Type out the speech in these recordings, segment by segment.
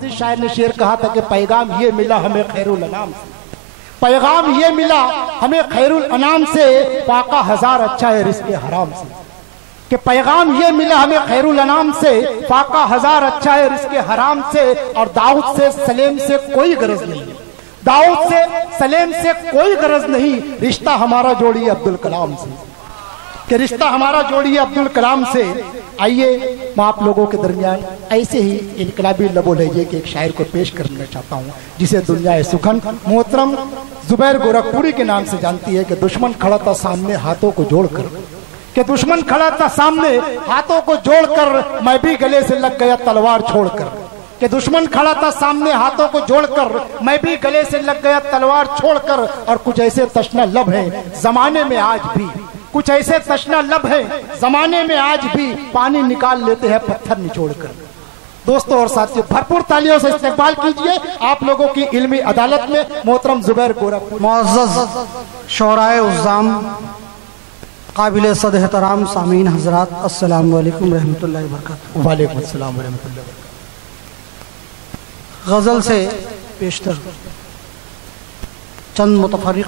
मुफस्सिर शायर ने शेर कहा था कि पैगाम ये मिला हमें खैरुल अनाम से, पैगाम ये मिला हमें खैरुल अनाम से, पाका हजार अच्छा है रिज़्क़े हराम से। कि पैगाम ये मिला हमें खैरुल अनाम से, फाका हजार अच्छा है रिज़्क़े हराम से। और दाऊद से सलेम से कोई गरज नहीं, दाऊद से सलेम से कोई गरज नहीं, रिश्ता हमारा जोड़िए अब्दुल कलाम से, कि रिश्ता हमारा जोड़िए अब्दुल कलाम से। आइए मैं आप लोगों के दरमियान ऐसे ही इनकलाबी लबो लहजे के एक शायर को पेश करना चाहता हूँ, जिसे दुनिया सुखन मोहतरम जुबैर गोरखपुरी के नाम से जानती है। कि दुश्मन खड़ा था सामने हाथों को जोड़कर, कि दुश्मन खड़ा था सामने हाथों को जोड़कर, मैं भी गले से लग गया तलवार छोड़कर। कि दुश्मन खड़ा था सामने हाथों को जोड़कर, मैं भी गले से लग गया तलवार छोड़कर। और कुछ ऐसे तशना लब हैं जमाने में आज भी, कुछ ऐसे तशना लब हैं जमाने में आज भी, पानी निकाल लेते हैं पत्थर निचोड़कर। दोस्तों और साथियों, भरपूर तालियों से इस्तेमाल कीजिए आप लोगों की इल्मी अदालत में मोहतरम जुबैर गोरखपुरी। मुअज़्ज़ज़ शोराए उज़्ज़ाम, काबिल सद एहतराम सामीन हज़रात, अस्सलामु अलैकुम रहमतुल्लाहि व बरकातहू। वालेकुम अस्सलाम व रहमतुल्लाहि व बरकातहू। गज़ल से पेशतर चंद मुतफरिक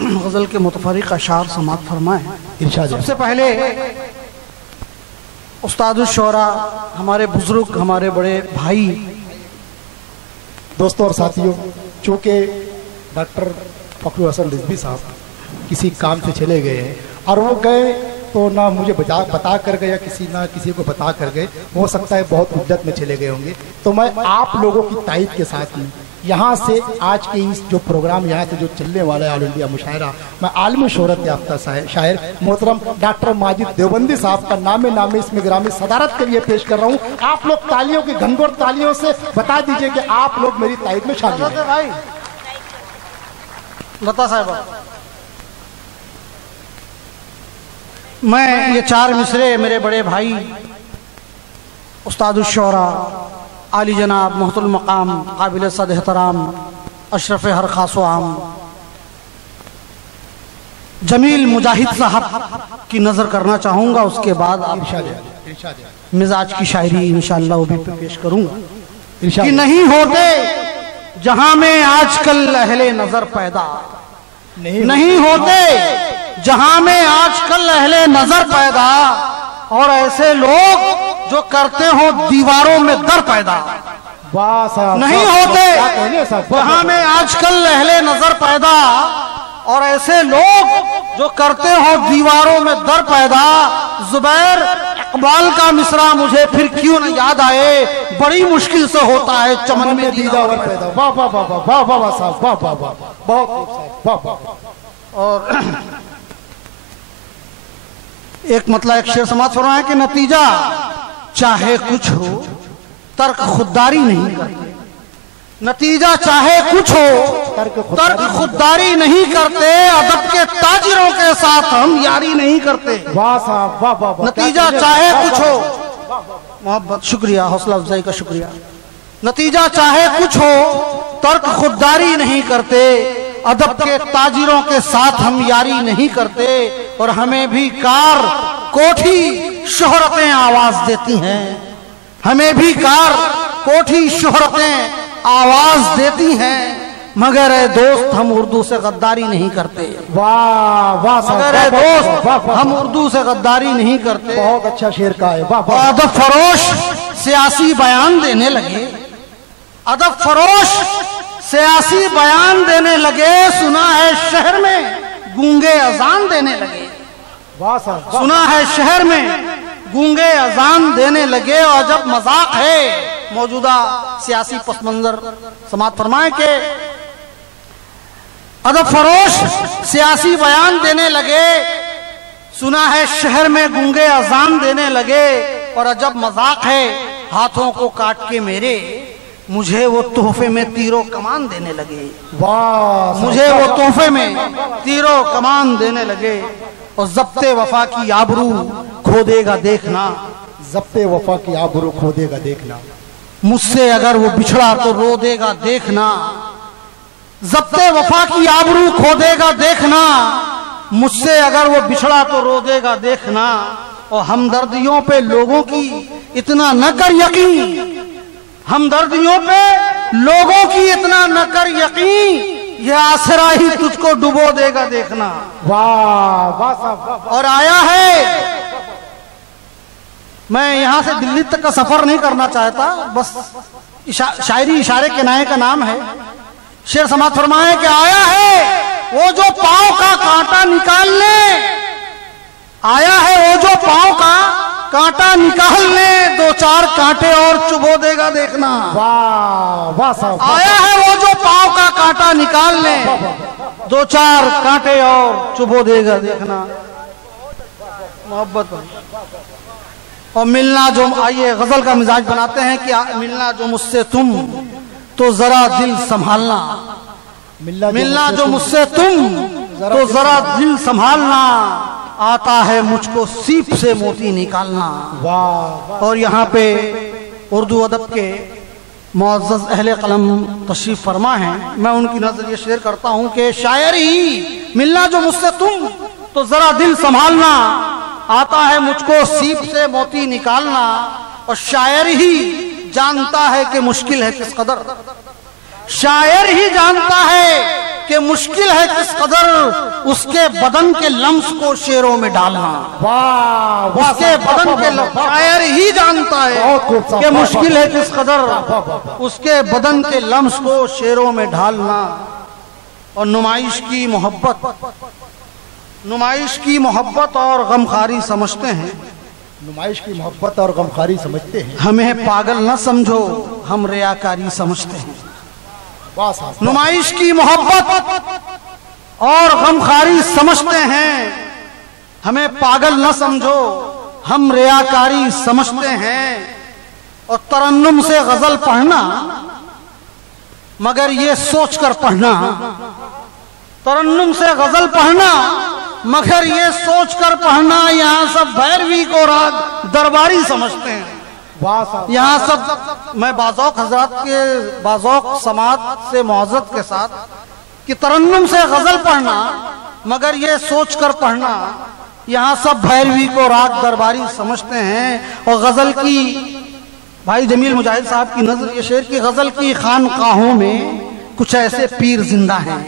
गज़ल के मुतफरिक अशार समात फरमाएं। इरशाद। सबसे पहले उस्तादुश शोरा, हमारे बुजुर्ग, हमारे बड़े भाई। दोस्तों और साथियों, चूँकि डॉक्टर फखरुल हसन रिजवी साहब किसी काम से चले गए हैं, और वो गए तो ना मुझे बता कर गए या किसी को बता कर गए, हो सकता है बहुत उद्दत में चले गए होंगे। तो मैं आप लोगों की तायद के साथ में यहाँ से आज के इस जो प्रोग्राम यहाँ से जो चलने वाला है ऑल इंडिया मुशायरा, मैं आलमी शोहरत याफ्ता शायर मोहतरम डॉक्टर माजिद देवबंदी साहब का नामे नामे इसमें ग्रामी सदारत के लिए पेश कर रहा हूँ। आप लोग तालियों की घनघोर तालियों से बता दीजिए कि आप लोग मेरी तायद में शामिल हैं। भाई बता साहब, मैं ये चार मिसरे मेरे बड़े भाई उस्तादुश शोरा आली जनाब मुहतुल मकाम काबिल सद एहतराम अशरफ हर खासो आम जमील मुजाहिद साहब की नजर करना चाहूंगा। उसके बाद आप मिजाज की शायरी इंशाअल्लाह वो भी पेश करूंगा। कि नहीं होते जहां में आजकल अहले नजर पैदा, नहीं होते जहां में आजकल अहले नजर पैदा, और ऐसे लोग जो करते हो दीवारों में दर पैदा। नहीं होते जहां में आजकल अहले नजर पैदा, और ऐसे लोग जो करते हो दीवारों में दर पैदा। जुबैर इकबाल का मिसरा मुझे फिर क्यों न याद आए, बड़ी मुश्किल से होता है चमन में दीदार पैदा। वाह वाह वाह वाह वाह वाह साहब, वाह वाह वाह, बहुत वाह वाह। और एक मतलब एक शेर समाज हो रहा है कि नतीजा चाहे कुछ हो तर्क खुददारी नहीं करते, नतीजा चाहे कुछ हो तर्क खुददारी नहीं करते, अदब के ताजिरों के साथ हम यारी नहीं करते। वाह साहब, वाह वाह। नतीजा चाहे कुछ हो, मोहब्बत, शुक्रिया, हौसला अफजाई का शुक्रिया। नतीजा चाहे कुछ हो तर्क खुददारी नहीं करते, अदब के ताजिरों के साथ हम यारी नहीं करते, और हमें भी कार कोठी शोहरतें आवाज देती हैं, हमें भी कार कोठी शोहरतें आवाज देती हैं, मगर ए दोस्त हम उर्दू से गद्दारी नहीं करते। वाह वाह, मगर ए दोस्त हम उर्दू से गद्दारी नहीं करते। बहुत अच्छा शेर का है, वाह वाह। अदब फरोश सियासी बयान देने लगे, अदब फरोश सियासी बयान देने लगे, सुना है शहर में गूंगे अजान देने लगे। वाह साहब, सुना है शहर में गूंगे अजान देने लगे, और जब मजाक है मौजूदा सियासी पस मंजर समात फरमाए के अदब फरोश सियासी बयान देने लगे, सुना है शहर में गूंगे अजान देने लगे, और जब मजाक है हाथों को काट के मेरे, मुझे वो तोहफे में तीरों कमान देने लगे। वाह, मुझे वो तोहफे में तीरों कमान देने लगे, और ज़ब्ते वफा की आबरू खो देगा देखना, ज़ब्ते वफा की आबरू खो देगा देखना, मुझसे अगर वो बिछड़ा तो रो देगा देखना, ज़ब्ते वफा की आबरू खो देगा देखना, मुझसे अगर वो बिछड़ा तो रो देगा देखना। और हमदर्दियों पे लोगों की इतना न कर यकीन, हमदर्दियों पे लोगों की इतना न कर यकीन, ये आसरा ही तुझको डुबो देगा देखना। वाह वाह साहब वाह। और आया है, मैं यहां से दिल्ली तक का सफर नहीं करना चाहता, बस शायरी इशारे के नाये का नाम है। शेर समाज फरमाए कि आया है वो जो पांव का कांटा निकालने, आया है वो जो पांव का कांटा निकालने, दो चार कांटे और चुभो देगा देखना। वाह वाह साहब। आया है वो जो पांव का कांटा निकालने, दो चार कांटे और चुभो देगा देखना। मोहब्बत और मिलना जो, आइए गजल का मिजाज बनाते हैं कि मिलना जो मुझसे तुम तो जरा दिल संभालना, मिलना जो मुझसे तुम तो जरा दिल संभालना, आता है मुझको सीप से मोती निकालना। वाह। और यहाँ पे उर्दू अदब के मुअज़्ज़ज़ अहले कलम तशरीफ फरमा हैं, मैं उनकी नजर ये शेयर करता हूँ कि शायरी मिलना जो मुझसे तुम तो जरा दिल संभालना, आता है मुझको सीप से मोती निकालना। और शायर ही जानता है कि मुश्किल है किस कदर, शायर ही जानता है कि मुश्किल है किस कदर उसके बदन के लम्स को शेरों में डालना। वाह वाह। उसके बदन के शायर ही जानता है कि मुश्किल है किस कदर उसके बदन के लम्स को शेरों में ढालना। और नुमाइश की मोहब्बत और गमखारी समझते हैं, नुमाइश की मोहब्बत और गमखारी समझते हैं। हमें पागल न समझो हम रियाकारी समझते हैं। वाह साहब। नुमाइश की मोहब्बत और गमखारी समझते हैं, हमें पागल न समझो हम रियाकारी समझते हैं। और तरन्नुम से गजल पढ़ना मगर ये सोचकर पढ़ना, तरन्नुम से गजल पढ़ना मगर ये सोचकर पढ़ना, यहाँ सब भैरवी को राग दरबारी समझते हैं। वाह साहब। यहाँ सब मैं बाज़ौक़ हजरात के बाज़ौक़ समात से मुअज़्ज़त के साथ कि तरन्नुम से गजल पढ़ना मगर ये सोचकर पढ़ना, यहाँ सब भैरवी को राग दरबारी समझते हैं। और गजल की भाई जमील मुजाहिद साहब की नजर ये शेर की, गजल की खानकाहों में कुछ ऐसे पीर जिंदा हैं,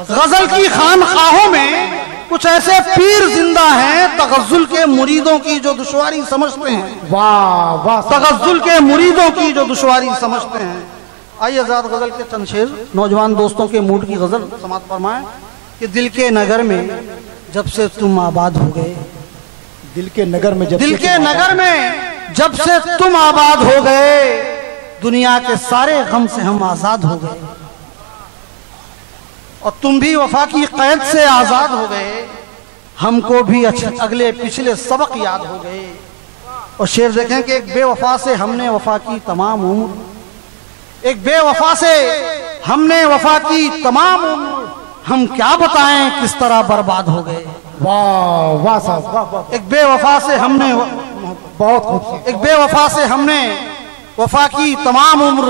गजल की खानकाहों में कुछ ऐसे पीर जिंदा हैं, तगज़्ज़ुल के मुरीदों की जो दुश्वारी समझते हैं। वाह वाह। तगज़्ज़ुल के मुरीदों की जो दुश्वारी समझते हैं। आइए ज़रा गजल के चंद शेर नौजवान दोस्तों के मूड की गजल समात फरमाएं कि दिल के नगर में जब से तुम आबाद हो गए, दिल के नगर में दिल के नगर में जब से तुम आबाद हो गए, दुनिया के सारे गम से हम आजाद हो गए। और तुम भी वफा की कैद से आजाद हो गए, हमको भी अगले पिछले सबक याद हो गए। और शेर देखें कि एक बेवफा से हमने वफा की तमाम उम्र, एक बेवफा से हमने वफा की तमाम उम्र, हम क्या बताएं किस तरह बर्बाद हो गए। वाह वाह साहब वाह। एक बेवफा से हमने बहुत खूबसूरत। एक बेवफा से हमने वफा की तमाम उम्र,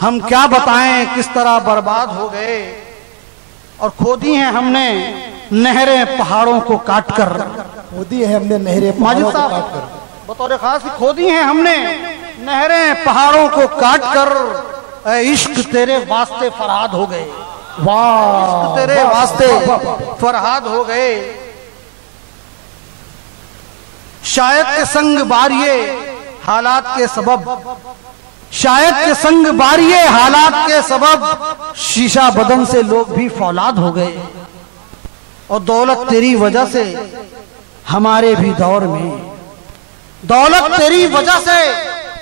हम क्या बताएं किस तरह बर्बाद हो गए। और खोदी हैं हमने नहरें पहाड़ों को काट कर, खोदी है हमने नहरें पहाड़ों को काट कर, बतौर खास खोदी हैं हमने नहरें पहाड़ों को काट कर, इश्क तेरे वास्ते फरहाद हो गए। वाह। तेरे वास्ते फरहाद हो गए। शायद के संग बारिये हालात के सबब, शायद के संग बारिये हालात के सबब, शीशा बदन से लोग भी फौलाद हो गए। और दौलत तेरी वजह से हमारे भी दौर में, दौलत तेरी वजह से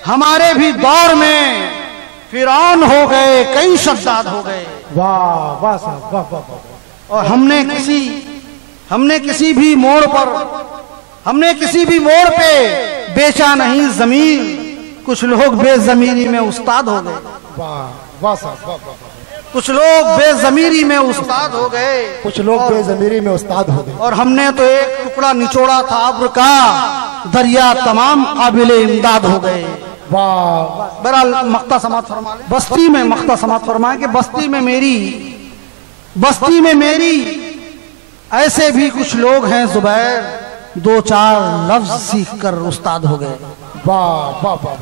हमारे भी दौर में फिरौन हो गए, कई शद्दाद हो गए। वाह वाह साहब वाह वाह। और हमने किसी भी मोड़ पर, हमने किसी भी मोड़ पे बेचा नहीं जमीन, कुछ लोग बेजमीरी में उस्ताद हो गए। वाह वाह साहब वाह वाह। कुछ लोग बेजमीरी में उस्ताद हो गए, कुछ लोग बेजमीरी में उस्ताद हो गए। और हमने तो एक टुकड़ा निचोड़ा था अब्र का, दरिया तमाम काबिले इमदाद हो गए। वाह। बहरहाल मख्ता समात फरमा लें, बस्ती में मख्ता समात फरमाए कि बस्ती में मेरी ऐसे भी कुछ लोग हैं जुबैर, दो चार लफ्ज सीख कर उस्ताद हो गए। वाह वाह वाह।